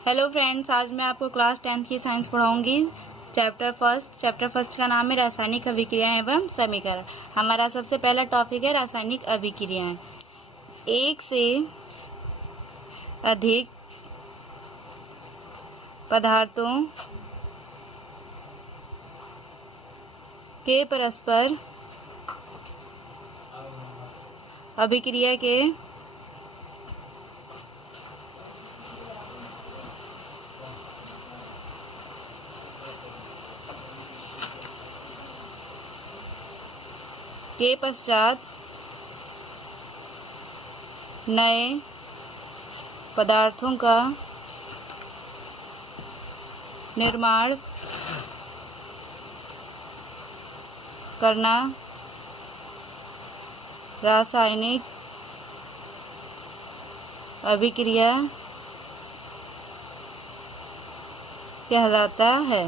Hello friends, आज मैं आपको क्लास 10th की साइंस पढ़ाऊंगी। चैप्टर फर्स्ट का नाम है रासायनिक अभिक्रियाएं एवं समीकरण। हमारा सबसे पहला टॉपिक है रासायनिक अभिक्रियाएं। एक से अधिक पदार्थों के परस्पर अभिक्रिया के पश्चात नए पदार्थों का निर्माण करना रासायनिक अभिक्रिया कहलाता है।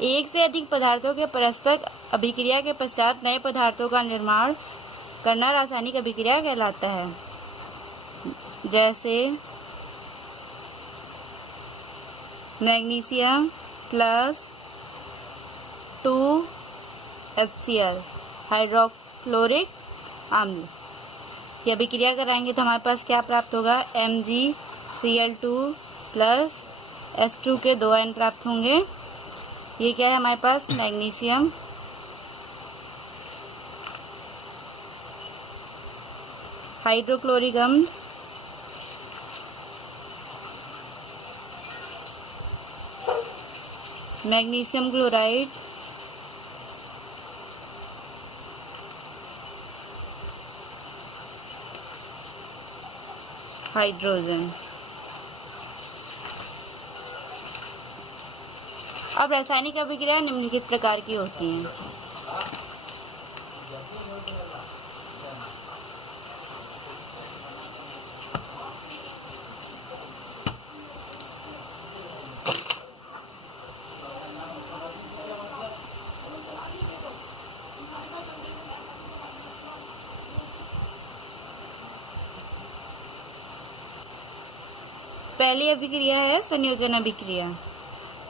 एक से अधिक पदार्थों के परस्पर अभिक्रिया के पश्चात नए पदार्थों का निर्माण करना रासायनिक अभिक्रिया कहलाता है। जैसे मैग्नीशियम प्लस 2HCl हाइड्रोक्लोरिक अम्ल की अभिक्रिया कराएंगे तो हमारे पास क्या प्राप्त होगा? MgCl2 प्लस H2 के 2 आयन प्राप्त होंगे। ये क्या है हमारे पास? मैग्नीशियम हाइड्रोक्लोरिक अम्ल मैग्नीशियम क्लोराइड हाइड्रोजन। अब रासायनिक अभिक्रिया निम्नलिखित प्रकार की होती हैं। पहली अभिक्रिया है संयोजन अभिक्रिया।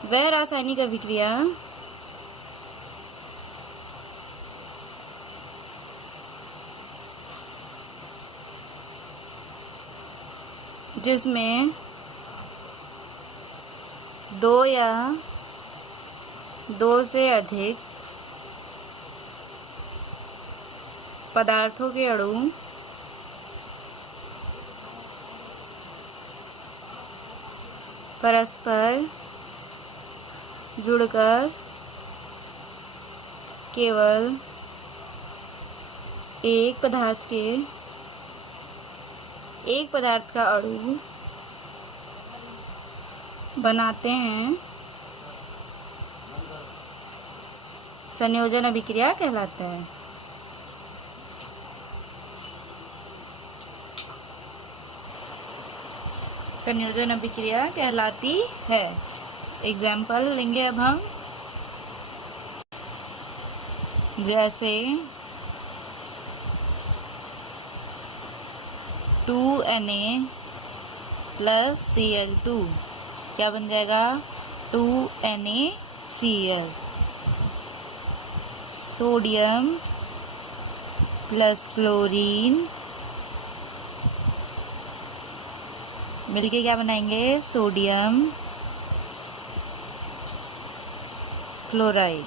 वह रासायनिक अभिक्रिया जिसमें दो या दो से अधिक पदार्थों के अणु परस्पर जुड़कर केवल एक पदार्थ का अणु बनाते हैं, संयोजन अभिक्रिया कहलाता है। संयोजन अभिक्रिया कहलाती है। एग्जाम्पल लेंगे अब हम, जैसे 2Na प्लस Cl2 क्या बन जाएगा? 2NaCl। सोडियम प्लस क्लोरीन मिलके क्या बनाएंगे? Sodium chloride.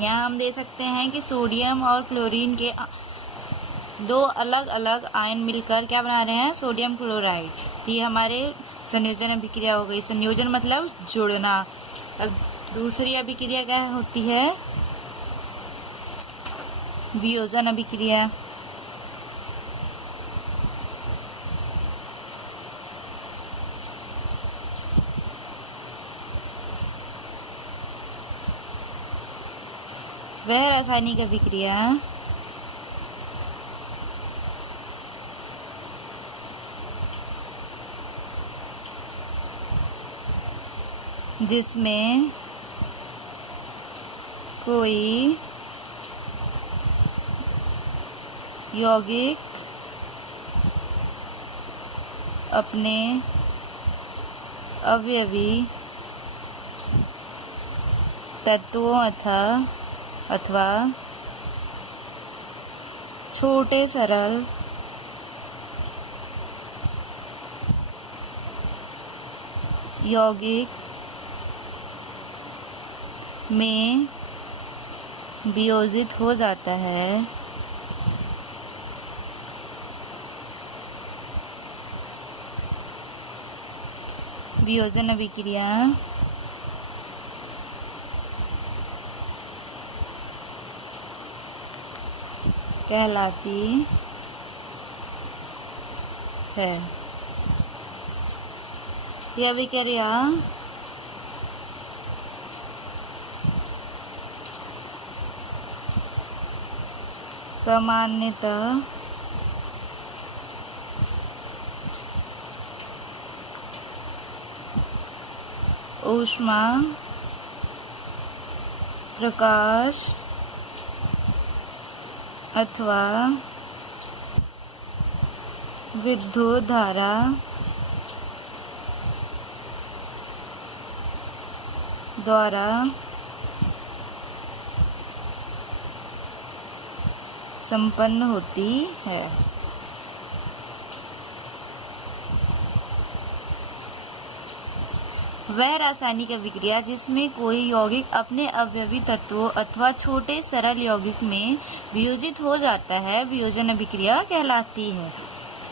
यहाँ हम दे सकते हैं कि सोडियम और क्लोरीन के दो अलग अलग आयन मिलकर क्या बना रहे हैं? Sodium chloride. तो ये हमारे संयोजन अभिक्रिया हो गई। संयोजन मतलब जुड़ना। अब दूसरी अभिक्रिया क्या होती है? वियोजन अभिक्रिया। वह रासायनिक अभिक्रिया जिसमें कोई यौगिक अपने अवयवी तत्वों अथवा छोटे सरल यौगिक में वियोजित हो जाता है। वियोजन अभिक्रिया कहलाती है। यह अभिक्रिया सामान्यतः ऊष्मा, प्रकाश अथवा विद्युत धारा द्वारा संपन्न होती है। वह रासायनिक अभिक्रिया जिसमें कोई यौगिक अपने अवयवी तत्वों अथवा छोटे सरल यौगिक में वियोजित हो जाता है, वियोजन अभिक्रिया कहलाती है।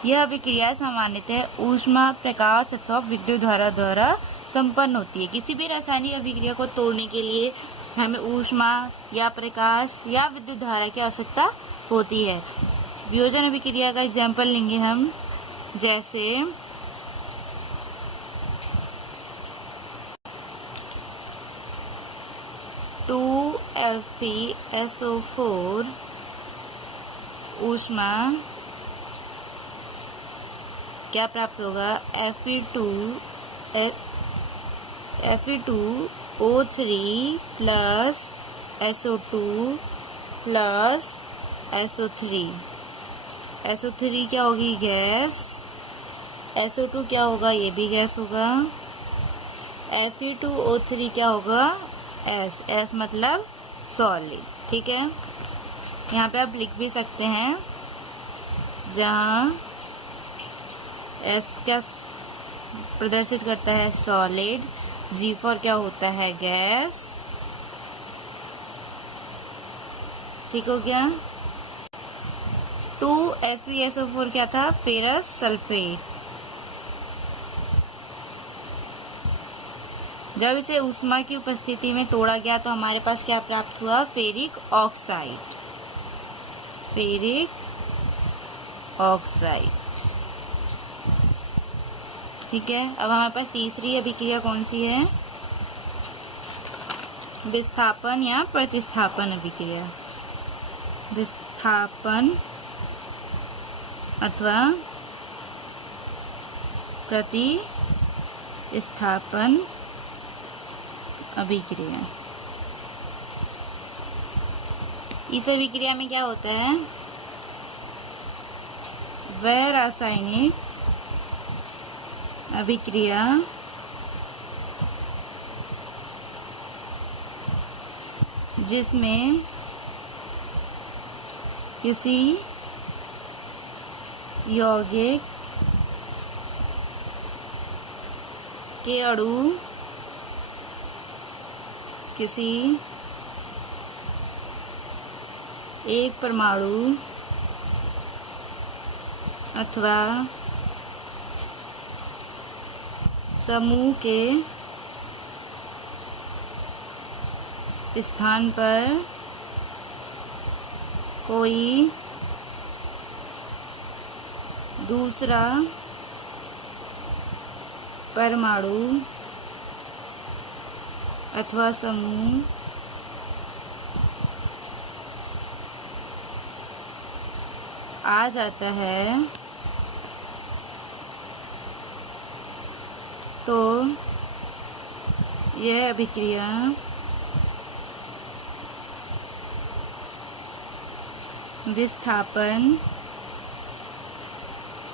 यह अभिक्रिया सामान्यतः ऊष्मा, प्रकाश अथवा विद्युत धारा द्वारा संपन्न होती है। किसी भी रासायनिक अभिक्रिया को तोड़ने के लिए हमें ऊष्मा या प्रकाश या विद्युत धारा की आवश्यकता होती है। वियोजन अभिक्रिया का एग्जाम्पल लेंगे हम, जैसे 2FeSO4 ऊष्मा क्या प्राप्त होगा? Fe2O3 plus SO2 plus SO3। SO3 क्या होगी? गैस। SO2 क्या होगा? ये भी गैस होगा। Fe2O3 क्या होगा? S मतलब सॉलिड। ठीक है, यहाँ पे आप लिख भी सकते हैं, जहाँ S क्या प्रदर्शित करता है? सॉलिड। G4 क्या होता है? गैस। ठीक हो गया। 2FeSO4 क्या था? Ferrous sulphate. जब इसे ऊष्मा की उपस्थिति में तोड़ा गया तो हमारे पास क्या प्राप्त हुआ? Ferric oxide. Ferric oxide. ठीक है, अब हमारे पास तीसरी अभिक्रिया कौन सी है? विस्थापन या प्रतिस्थापन अभिक्रिया। विस्थापन अथवा प्रतिस्थापन अभिक्रिया। इस अभिक्रिया में क्या होता है? वह रासायनिक अभिक्रिया जिसमें किसी यौगिक के अणु किसी एक परमाणु अथवा समूह के स्थान पर कोई दूसरा परमाणु अथवा समूह आ जाता है तो यह अभिक्रिया विस्थापन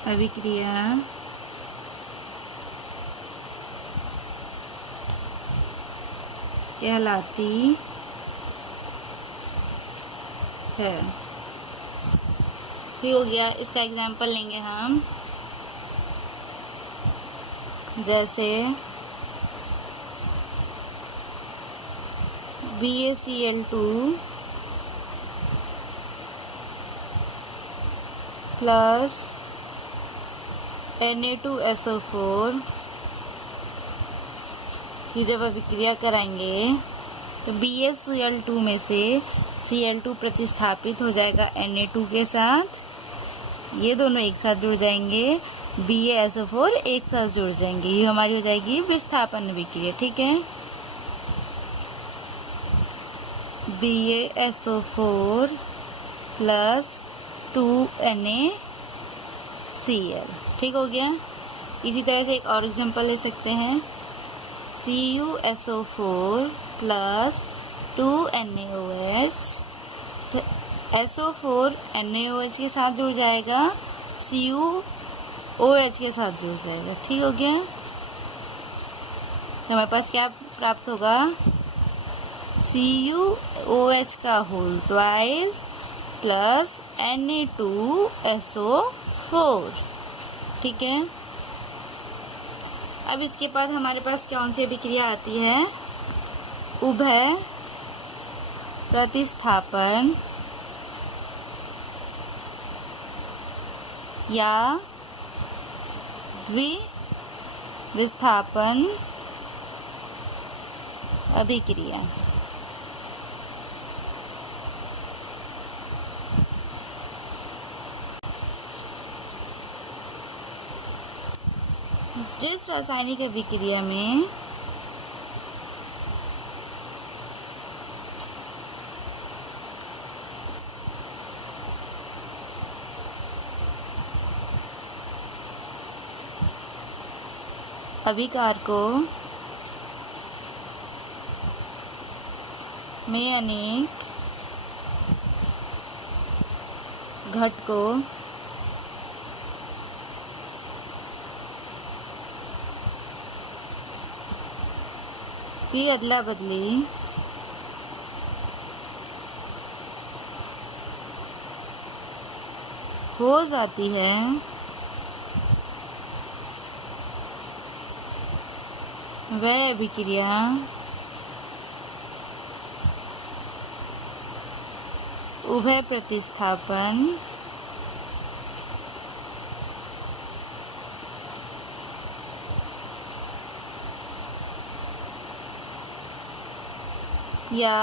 अभिक्रिया कहलाती है। ठीक हो गया। इसका एग्जाम्पल लेंगे हम, जैसे BaCl2 प्लस Na2SO4 की जब अभिक्रिया कराएंगे तो BaCl2 में से Cl2 प्रतिस्थापित हो जाएगा Na2 के साथ, ये दोनों एक साथ जुड़ जाएंगे, BaSO4 एक साथ जुड़ जाएंगे, ये हमारी हो जाएगी विस्थापन अभिक्रिया। ठीक है, BaSO4 प्लस 2NaCl। ठीक हो गया। इसी तरह से एक और एग्जांपल ले सकते हैं, CuSO4 प्लस 2NaOH, तो SO4 NaOH के साथ जुड़ जाएगा, CuOH के साथ जुड़ जाएगा। ठीक हो गया। तो हमारे पास क्या प्राप्त होगा, CuOH का होल ट्वाइस प्लस Na2SO4। ठीक है। अब इसके बाद हमारे पास कौन सी अभिक्रिया आती है, उभय प्रतिस्थापन या द्विविस्थापन अभिक्रिया। जिस रासायनिक अभिक्रिया में अभिकारकों में अनेक घटकों की अदला बदली हो जाती है, वह अभिक्रिया उभय प्रतिस्थापन या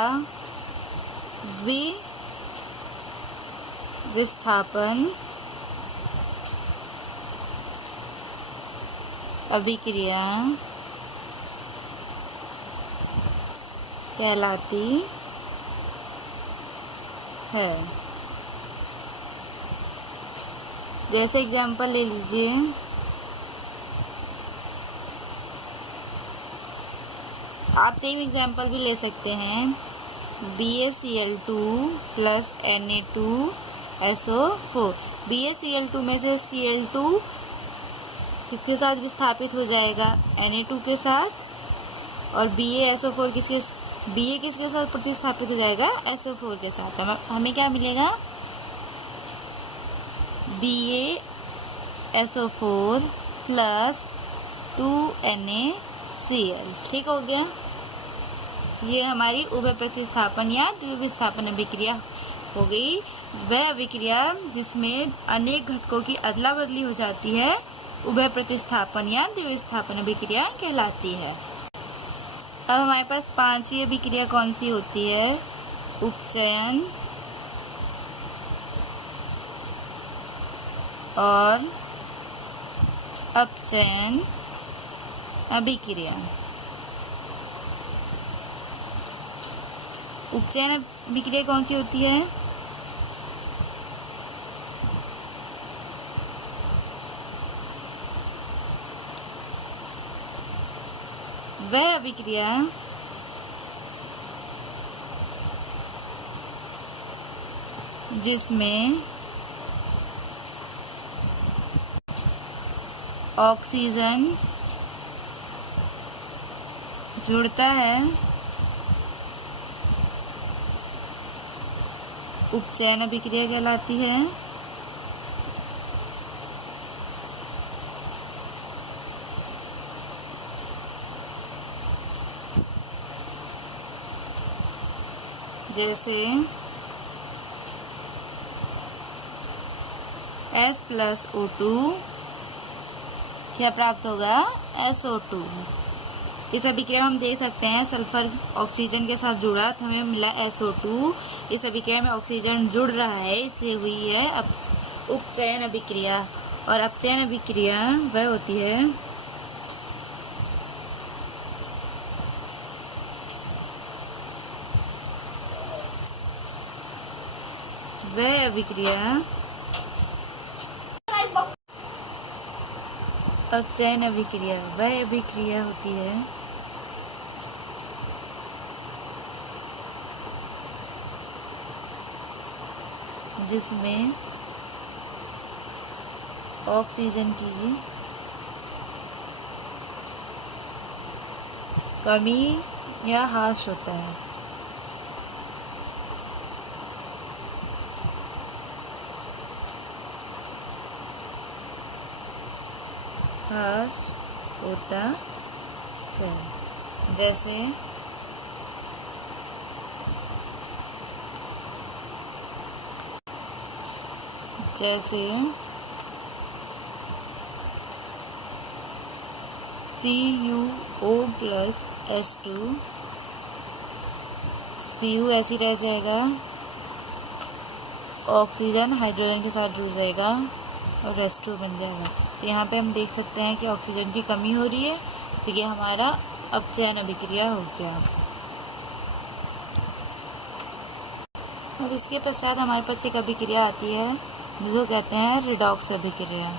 द्विविस्थापन अभिक्रिया कहलाती है। जैसे एग्जाम्पल ले लीजिए, आप सेम एग्जाम्पल भी ले सकते हैं, BaCl2 प्लस Na2SO4। BaCl2 में से Cl2 किसके साथ विस्थापित हो जाएगा, Na2 के साथ, और BaSO4 किसके साथ प्रतिस्थापित हो जाएगा, SO4 के साथ। हमें क्या मिलेगा, BaSO4 प्लस 2NaCl। ठीक हो गया। ये हमारी उभय प्रतिस्थापन या द्विविस्थापन अभिक्रिया हो गई। वह अभिक्रिया जिसमें अनेक घटकों की अदला बदली हो जाती है, उभय प्रतिस्थापन या द्विविस्थापन अभिक्रिया कहलाती है। अब हमारे पास पांचवी अभिक्रिया कौन सी होती है, उपचयन और अपचयन अभिक्रिया। उपचयन अभिक्रिया कौन सी होती है, वह अभिक्रिया जिसमें ऑक्सीजन जुड़ता है उपचयन अभिक्रिया कहलाती है। जैसे S प्लस O2 क्या प्राप्त होगा? SO2। इस अभिक्रिया में हम देख सकते हैं सल्फर ऑक्सीजन के साथ जुड़ा तो हमें मिला SO2। इस अभिक्रिया में ऑक्सीजन जुड़ रहा है इसलिए हुई है उपचयन अभिक्रिया। और अपचयन अभिक्रिया वह होती है अपचयन अभिक्रिया वह अभिक्रिया होती है जिसमें ऑक्सीजन की कमी या ह्रास होता है। ह्रास होता है। जैसे CuO प्लस H2, Cu ऐसी रह जाएगा, ऑक्सीजन हाइड्रोजन के साथ जुड़ जाएगा और H2 बन जाएगा। तो यहाँ पे हम देख सकते हैं कि ऑक्सीजन की कमी हो रही है तो ये हमारा अपचयन अभिक्रिया हो गया। अब इसके पश्चात हमारे पास एक अभिक्रिया आती है जिसको कहते हैं रिडॉक्स अभिक्रिया।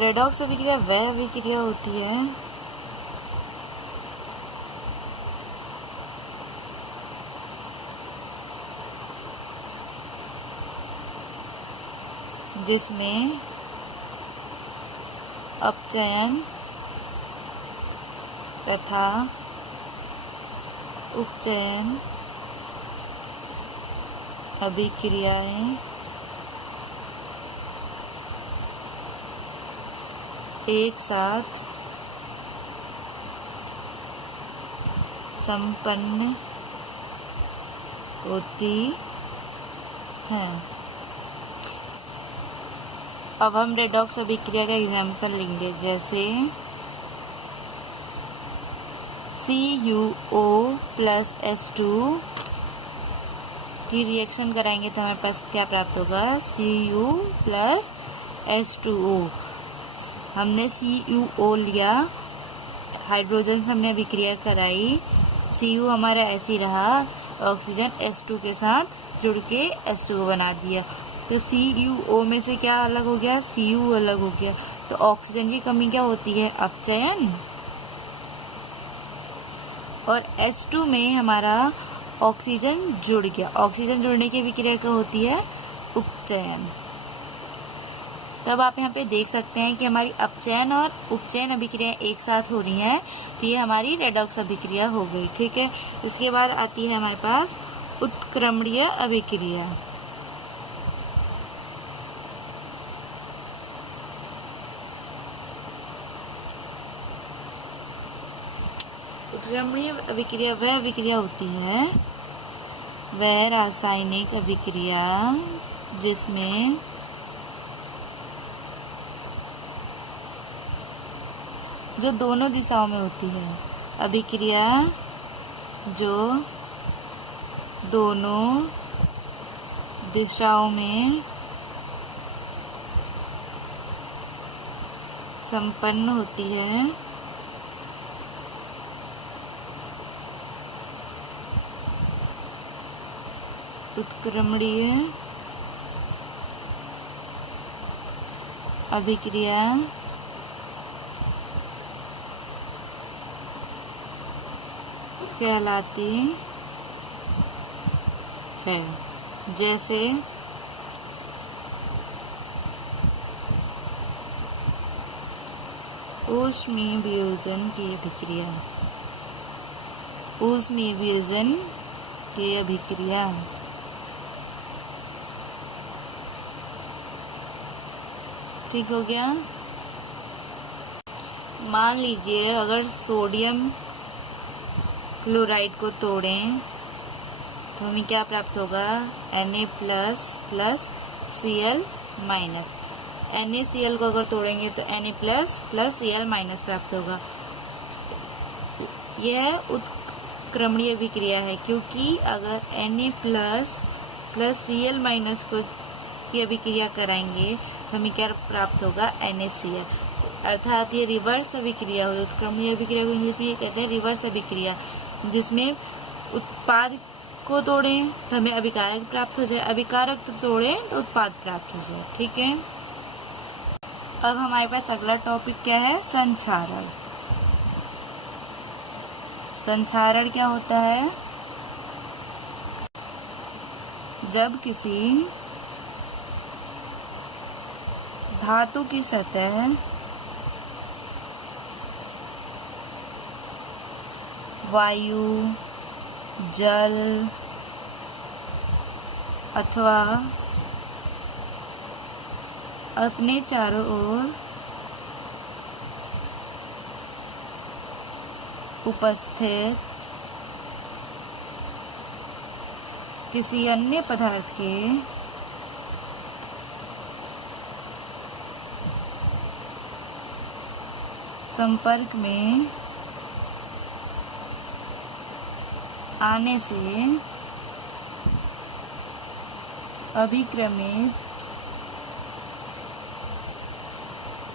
रेडॉक्स अभिक्रिया वह अभिक्रिया होती है जिसमें अपचयन तथा उपचयन अभिक्रियाएं एक साथ संपन्न होती हैं। अब हम रेडॉक्स अभिक्रिया का एग्जाम्पल लेंगे। जैसे CuO प्लस H2 की रिएक्शन कराएंगे तो हमारे पास क्या प्राप्त होगा? Cu plus H2O। हमने CuO लिया, हाइड्रोजन से हमने अभिक्रिया कराई, Cu हमारा ऐसे ही रहा, ऑक्सीजन H2 के साथ जुड़ के H2O बना दिया। तो CuO में से क्या अलग हो गया? Cu अलग हो गया। तो ऑक्सीजन की कमी क्या होती है? अपचयन। और H2 में हमारा ऑक्सीजन जुड़ गया। ऑक्सीजन जुड़ने की अभिक्रिया क्या होती है? उपचयन। तब आप यहाँ पे देख सकते हैं कि हमारी अपचयन और उपचयन अभिक्रिया एक साथ हो रही हैं तो ये हमारी रेडॉक्स अभिक्रिया हो गई। ठीक है। इसके बाद आती है हमारे पास उत्क्रमणीय अभिक्रिया। उत्क्रमणीय अभिक्रिया वह अभिक्रिया होती है, वह रासायनिक अभिक्रिया जिसमें जो दोनों दिशाओं में होती है। अभिक्रिया जो दोनों दिशाओं में संपन्न होती है उत्क्रमणीय अभिक्रिया कहलाती है, जैसे ऊष्मीयवियोजन की अभिक्रिया। ऊष्मीयवियोजन की अभिक्रिया ठीक हो गया। मान लीजिए अगर सोडियम क्लोराइड को तोड़ें तो हमें क्या प्राप्त होगा, Na plus plus Cl minus. NaCl को अगर तोड़ेंगे तो Na plus plus Cl minus प्राप्त होगा। यह उत्क्रमणीय अभिक्रिया है, क्योंकि अगर Na plus plus Cl minus को की अभिक्रिया कराएंगे तो हमें क्या प्राप्त होगा, NaCl। अर्थात ये रिवर्स अभिक्रिया हुई। उत्क्रमणीय अभिक्रिया को इंग्लिश में ये कहते हैं रिवर्स अभिक्रिया, जिसमें उत्पाद को तोड़ें तो हमें अभिकारक प्राप्त हो जाए, अभिकारक तो तोड़ें तो उत्पाद प्राप्त हो जाए। ठीक है। अब हमारे पास अगला टॉपिक क्या है, संक्षारण। संक्षारण क्या होता है, जब किसी धातु की सतह वायु, जल अथवा अपने चारों ओर उपस्थित किसी अन्य पदार्थ के संपर्क में आने से अभिक्रमित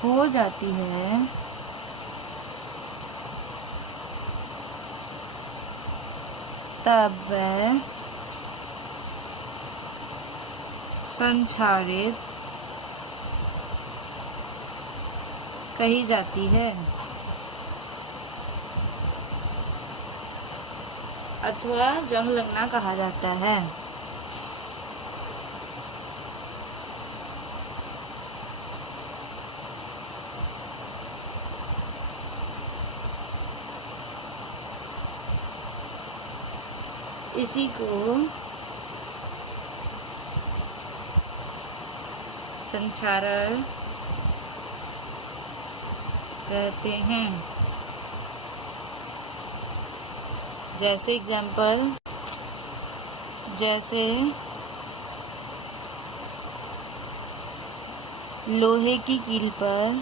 हो जाती है, तब वह संक्षारित कही जाती है अथवा जंग लगना कहा जाता है। इसी को संक्षारण कहते हैं। जैसे एग्जाम्पल, जैसे लोहे की कील पर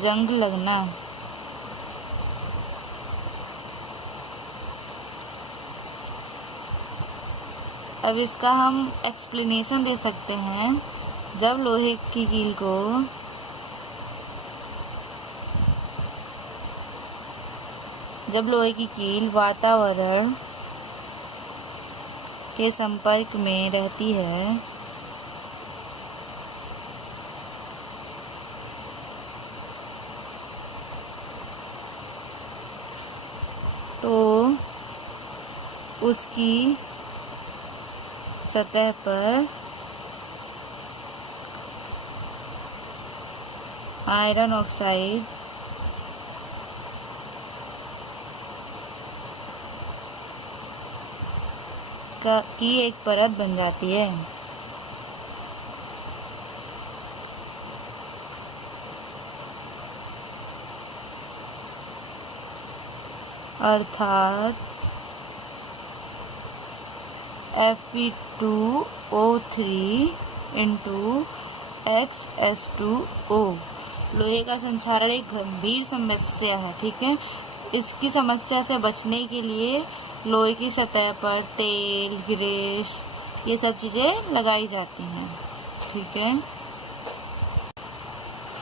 जंग लगना। अब इसका हम एक्सप्लेनेशन दे सकते हैं। जब लोहे की कील को जब लोहे की कील वातावरण के संपर्क में रहती है तो उसकी सतह पर आयरन ऑक्साइड की एक परत बन जाती है। अर्थात Fe2O3 इंटू XS2O। लोहे का संक्षारण एक गंभीर समस्या है। ठीक है। इसकी समस्या से बचने के लिए लोहे की सतह पर तेल, ग्रीस, ये सब चीज़ें लगाई जाती हैं। ठीक है।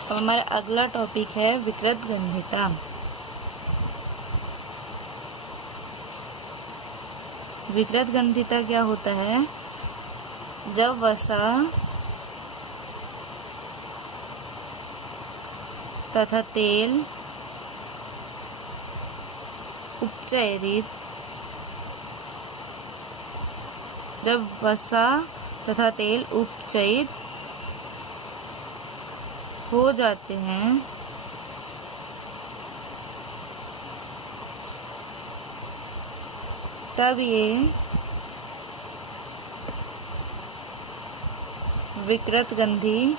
अब हमारा अगला टॉपिक है विकृत गंधिता। विकृत गंधिता क्या होता है, जब वसा तथा तेल उपचयित, जब वसा तथा तेल उपचयित हो जाते हैं तब ये विकृत गंधी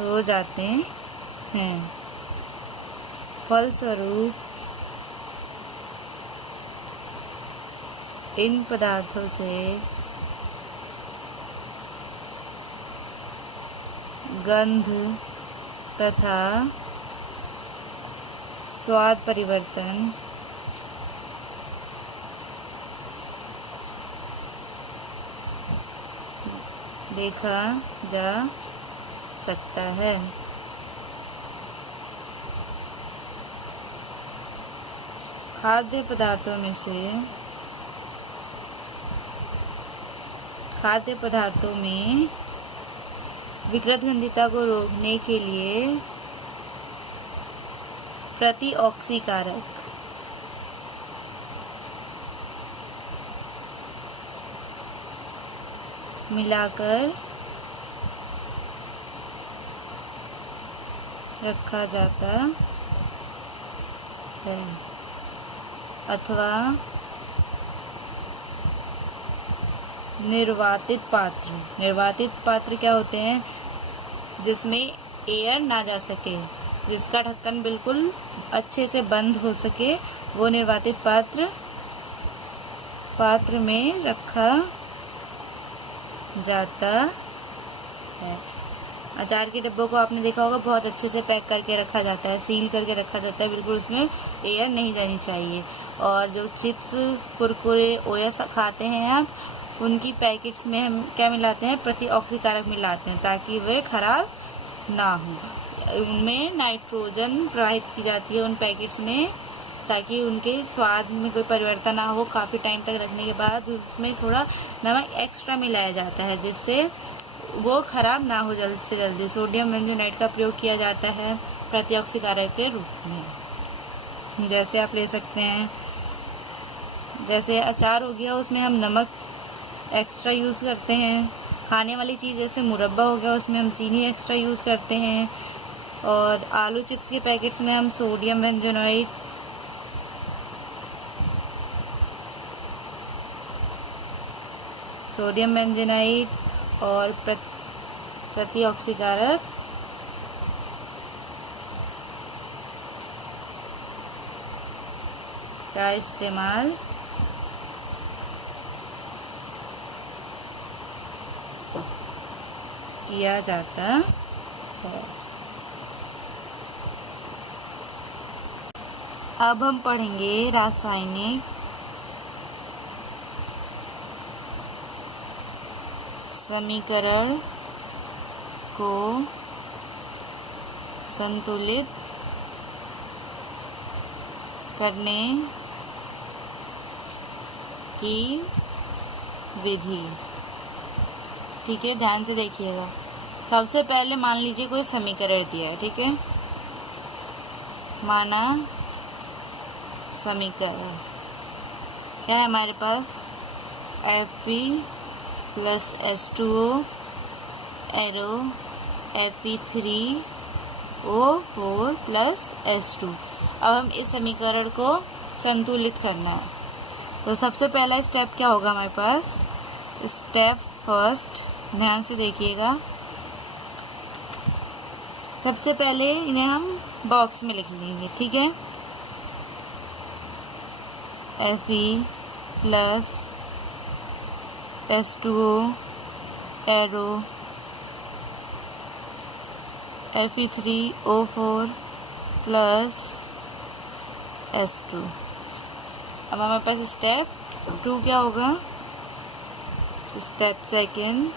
हो जाते हैं। फलस्वरूप इन पदार्थों से गंध तथा स्वाद परिवर्तन देखा जा सकता है। खाद्य पदार्थों में विकृत गंधिता को रोकने के लिए प्रतिऑक्सीकारक मिलाकर रखा जाता है अथवा निर्वातित पात्र क्या होते हैं? जिसमें एयर ना जा सके, जिसका ढक्कन बिल्कुल अच्छे से बंद हो सके, वो निर्वातित पात्र में रखा जाता है। अचार के डिब्बों को आपने देखा होगा, बहुत अच्छे से पैक करके रखा जाता है, सील करके रखा जाता है, बिल्कुल उसमें एयर नहीं जानी चाहिए। और जो चिप्स, कुरकुरे, ओएस खाते हैं आप, उनकी पैकेट्स में हम क्या मिलाते हैं? प्रतिऑक्सीकारक मिलाते हैं ताकि वे खराब ना हो। उनमें नाइट्रोजन प्रवाहित की जाती है उन पैकेट्स में, ताकि उनके स्वाद में कोई परिवर्तन ना हो। काफ़ी टाइम तक रखने के बाद उसमें थोड़ा नमक एक्स्ट्रा मिलाया जाता है जिससे वो खराब ना हो जल्द से जल्दी। सोडियम बेंजोनाइट का प्रयोग किया जाता है प्रतिऑक्सीकारक के रूप में। जैसे आप ले सकते हैं, जैसे अचार हो गया, उसमें हम नमक एक्स्ट्रा यूज़ करते हैं। खाने वाली चीज़ जैसे मुरब्बा हो गया, उसमें हम चीनी एक्स्ट्रा यूज़ करते हैं। और आलू चिप्स के पैकेट्स में हम सोडियम बेंजोनाइट और प्रतिऑक्सीकारक का इस्तेमाल किया जाता है। अब हम पढ़ेंगे रासायनिक समीकरण को संतुलित करने की विधि। ठीक है, ध्यान से देखिएगा। सबसे पहले मान लीजिए कोई समीकरण दिया है, ठीक है। माना समीकरण क्या है हमारे पास? Fe plus H2O arrow Fe3O4 plus H2। अब हम इस समीकरण को संतुलित करना है, तो सबसे पहला स्टेप क्या होगा हमारे पास? स्टेप फर्स्ट, ध्यान से देखिएगा। सबसे पहले इन्हें हम बॉक्स में लिख लेंगे, ठीक है। Fe plus H2O arrow Fe3O4 plus H2। अब हमारे पास स्टेप 2 क्या होगा? स्टेप सेकेंड,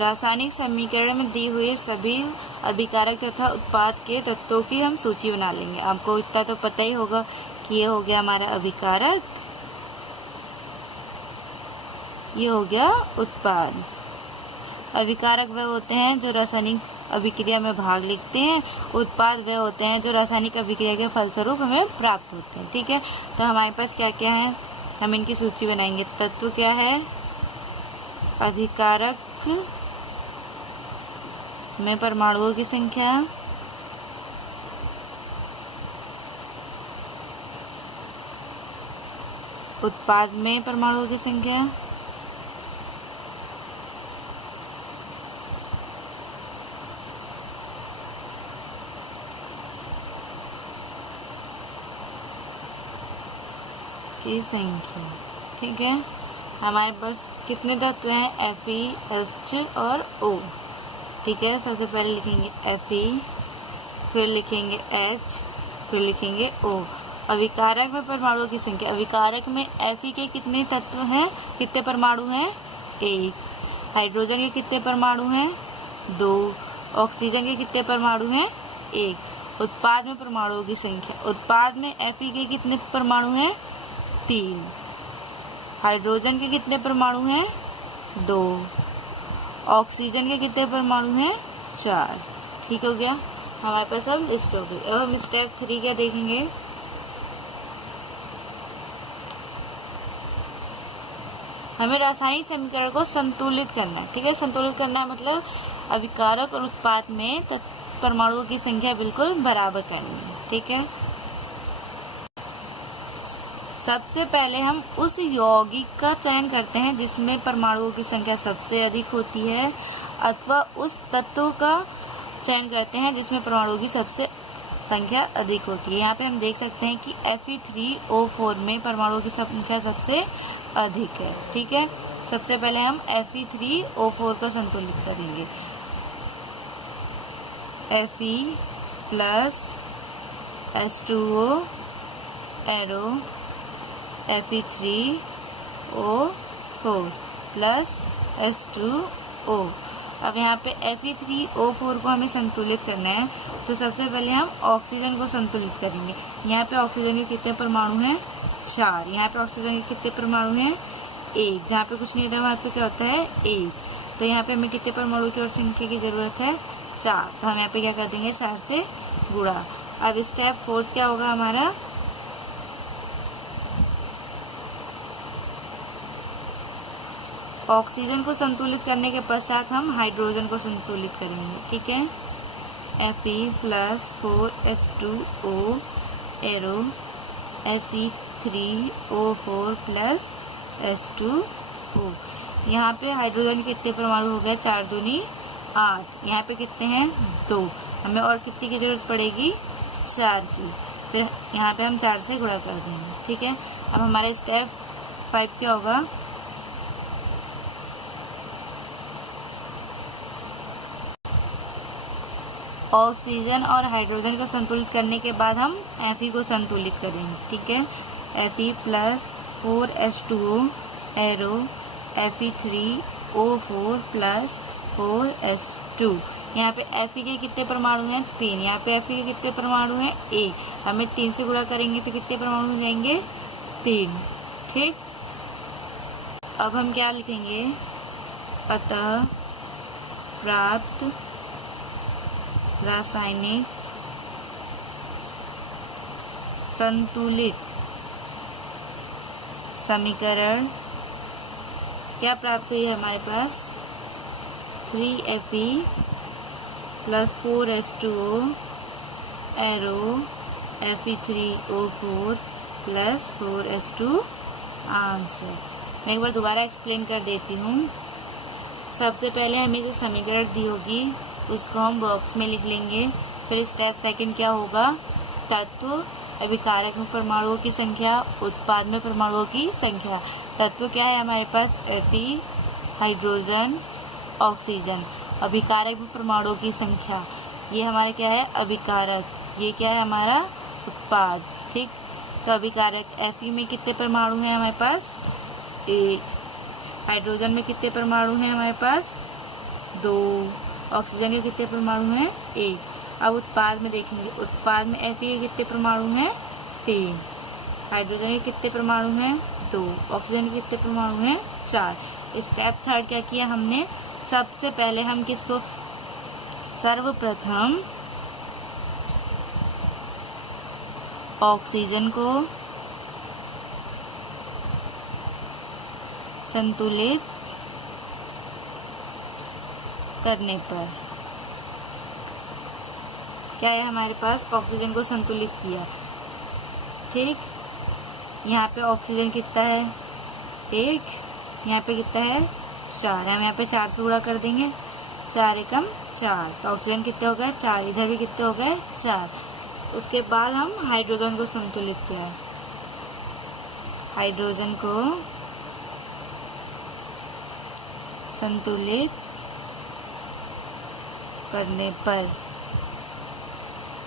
रासायनिक समीकरण में दी हुई सभी अभिकारक तथा उत्पाद के तत्वों की हम सूची बना लेंगे। आपको इतना तो पता ही होगा कि ये हो गया हमारा अभिकारक, ये हो गया उत्पाद। अभिकारक वह होते हैं जो रासायनिक अभिक्रिया में भाग लिखते हैं। उत्पाद वे होते हैं जो रासायनिक अभिक्रिया के फलस्वरूप हमें प्राप्त होते हैं। ठीक है, तो हमारे पास क्या क्या है, हम इनकी सूची बनाएंगे। तत्व क्या है, अभिकारक में परमाणुओं की संख्या, उत्पाद में परमाणुओं की संख्या, की संख्या। ठीक है, हमारे पास कितने तत्व हैं, Fe, H और O। ठीक है, सबसे पहले लिखेंगे Fe, फिर लिखेंगे H, फिर लिखेंगे O। अभिकारक में परमाणुओं की संख्या, अभिकारक में Fe के कितने तत्व हैं, कितने परमाणु हैं, 1। हाइड्रोजन के कितने परमाणु हैं, 2। ऑक्सीजन के कितने परमाणु हैं, 1। उत्पाद में परमाणुओं की संख्या, उत्पाद में Fe के कितने परमाणु हैं, 3। हाइड्रोजन के कितने परमाणु हैं, 2। ऑक्सीजन के कितने परमाणु हैं, 4। ठीक हो गया, हमारे पास अब लिस्ट हो गई। अब हम स्टेप 3 क्या देखेंगे, हमें रासायनिक समीकरण को संतुलित करना है। ठीक है, संतुलित करना मतलब अभिकारक और उत्पाद में परमाणुओं की संख्या बिल्कुल बराबर करनी है। ठीक है, सबसे पहले हम उस यौगिक का चयन करते हैं जिसमें परमाणुओं की संख्या सबसे अधिक होती है, अथवा उस तत्व का चयन करते हैं जिसमें परमाणुओं की सबसे संख्या अधिक होती है। यहाँ पे हम देख सकते हैं कि Fe3O4 में परमाणुओं की संख्या सबसे अधिक है। ठीक है, सबसे पहले हम Fe3O4 को संतुलित करेंगे। Fe plus H2O arrow Fe3O4 plus H2O। अब यहाँ पे Fe3O4 को हमें संतुलित करना है, तो सबसे पहले हम ऑक्सीजन को संतुलित करेंगे। यहाँ पे ऑक्सीजन के कितने परमाणु हैं, 4। यहाँ पे ऑक्सीजन के कितने परमाणु हैं, 1। जहाँ पे कुछ नहीं होता वहाँ पे क्या होता है, 1। तो यहाँ पे हमें कितने परमाणु की और संख्या की ज़रूरत है, 4। तो हम यहाँ पे क्या कर देंगे, 4 से गुणा। अब स्टेप 4 क्या होगा हमारा, ऑक्सीजन को संतुलित करने के पश्चात हम हाइड्रोजन को संतुलित करेंगे। ठीक है, Fe plus 4H2O arrow Fe3O4 plus H2O। यहाँ पे हाइड्रोजन के कितने परमाणु हो गए, 4 दूनी 8। यहाँ पे कितने हैं, 2। हमें और कितनी की जरूरत पड़ेगी, 4 की। फिर यहाँ पे हम 4 से गुणा कर देंगे। ठीक है, अब हमारा स्टेप 5 क्या होगा, ऑक्सीजन और हाइड्रोजन को संतुलित करने के बाद हम Fe को संतुलित करेंगे। ठीक है, Fe plus 4H2O arrow Fe3O4 plus 4H2। यहाँ पे Fe के कितने परमाणु हैं, 3। यहाँ पे Fe के कितने परमाणु हैं, 1। हमें 3 से गुणा करेंगे तो कितने परमाणु हो जाएंगे, 3। ठीक, अब हम क्या लिखेंगे, अतः प्राप्त रासायनिक संतुलित समीकरण क्या प्राप्त हुई है हमारे पास, 3Fe plus 4H2O arrow Fe3O4 plus 4H2 answer. मैं एक बार दोबारा एक्सप्लेन कर देती हूँ। सबसे पहले हमें जो समीकरण दी होगी उसको हम बॉक्स में लिख लेंगे। फिर स्टेप 2 क्या होगा, तत्व, अभिकारक में परमाणुओं की संख्या, उत्पाद में परमाणुओं की संख्या। तत्व क्या है हमारे पास, Fe, हाइड्रोजन, ऑक्सीजन। अभिकारक में परमाणुओं की संख्या, ये हमारा क्या है, अभिकारक। ये क्या है हमारा, उत्पाद। ठीक, तो अभिकारक Fe में कितने परमाणु हैं हमारे पास, 1। हाइड्रोजन में कितने परमाणु हैं हमारे पास, 2। ऑक्सीजन के कितने परमाणु हैं, 1। अब उत्पाद में देखेंगे, उत्पाद में Fe के कितने परमाणु हैं, 3। हाइड्रोजन के कितने परमाणु हैं, 2। ऑक्सीजन के कितने परमाणु हैं, 4। स्टेप 3 क्या किया हमने, सबसे पहले हम किसको सर्वप्रथम ऑक्सीजन को संतुलित करने पर, क्या है हमारे पास, ऑक्सीजन को संतुलित किया। ठीक, यहाँ पे ऑक्सीजन कितना है 1, यहाँ पे कितना है 4, हम यहाँ पे 4 से गुणा कर देंगे, 4 एकम 4, तो ऑक्सीजन कितने हो गए 4, इधर भी कितने हो गए 4। उसके बाद हम हाइड्रोजन को संतुलित किया, हाइड्रोजन को संतुलित करने पर,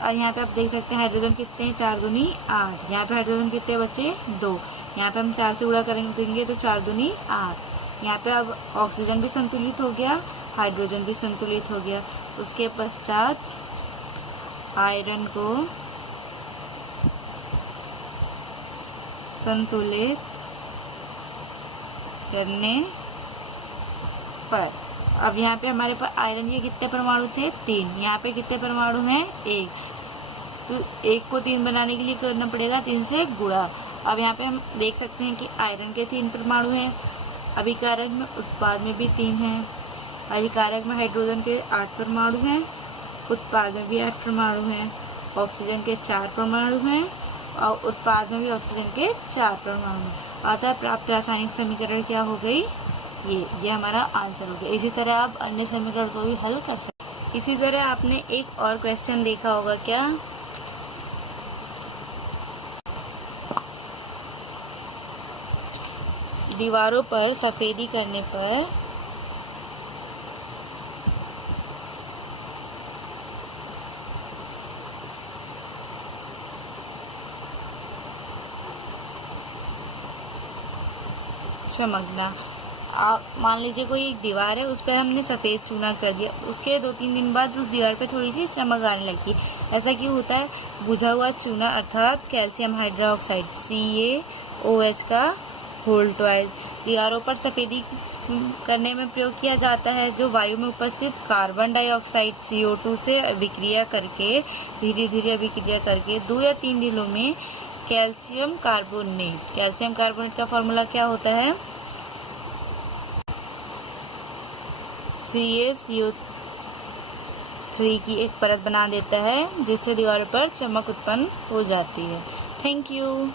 और यहाँ पे आप देख सकते हैं हाइड्रोजन कितने हैं, 4 दूनी 8, यहाँ पे हाइड्रोजन कितने बचे 2, यहाँ पे हम 4 से गुणा करेंगे तो 4 दूनी 8, यहाँ पे अब ऑक्सीजन भी संतुलित हो गया, हाइड्रोजन भी संतुलित हो गया। उसके पश्चात आयरन को संतुलित करने पर, अब यहाँ पे हमारे पास आयरन के कितने परमाणु थे 3, यहाँ पे कितने परमाणु हैं 1, तो 1 को 3 बनाने के लिए करना पड़ेगा 3 से गुणा। अब यहाँ पे हम देख सकते हैं कि आयरन के 3 परमाणु हैं, अभिकारक में उत्पाद में भी 3 हैं, अभिकारक में हाइड्रोजन के 8 परमाणु हैं, उत्पाद में भी 8 परमाणु हैं, ऑक्सीजन के 4 परमाणु हैं और उत्पाद में भी ऑक्सीजन के 4 परमाणु। अतः प्राप्त रासायनिक समीकरण क्या हो गई, ये हमारा आंसर हो गया। इसी तरह आप अन्य समीकरण को भी हल कर सकते हैं। इसी तरह आपने एक और क्वेश्चन देखा होगा, क्या, दीवारों पर सफेदी करने पर चमकना। आप मान लीजिए कोई एक दीवार है, उस पर हमने सफ़ेद चूना कर दिया, उसके 2-3 दिन बाद उस दीवार पे थोड़ी सी चमक आने लगती। ऐसा क्यों होता है, बुझा हुआ चूना अर्थात कैल्शियम हाइड्रोक्साइड CaOH का होल ट्वाइस दीवारों पर सफ़ेदी करने में प्रयोग किया जाता है, जो वायु में उपस्थित कार्बन डाइऑक्साइड CO2 से अभिक्रिया करके धीरे धीरे अभिक्रिया करके 2 या 3 दिनों में कैल्शियम कार्बोनेट का फॉर्मूला क्या होता है, CaCO3 की एक परत बना देता है, जिससे दीवारों पर चमक उत्पन्न हो जाती है। Thank you.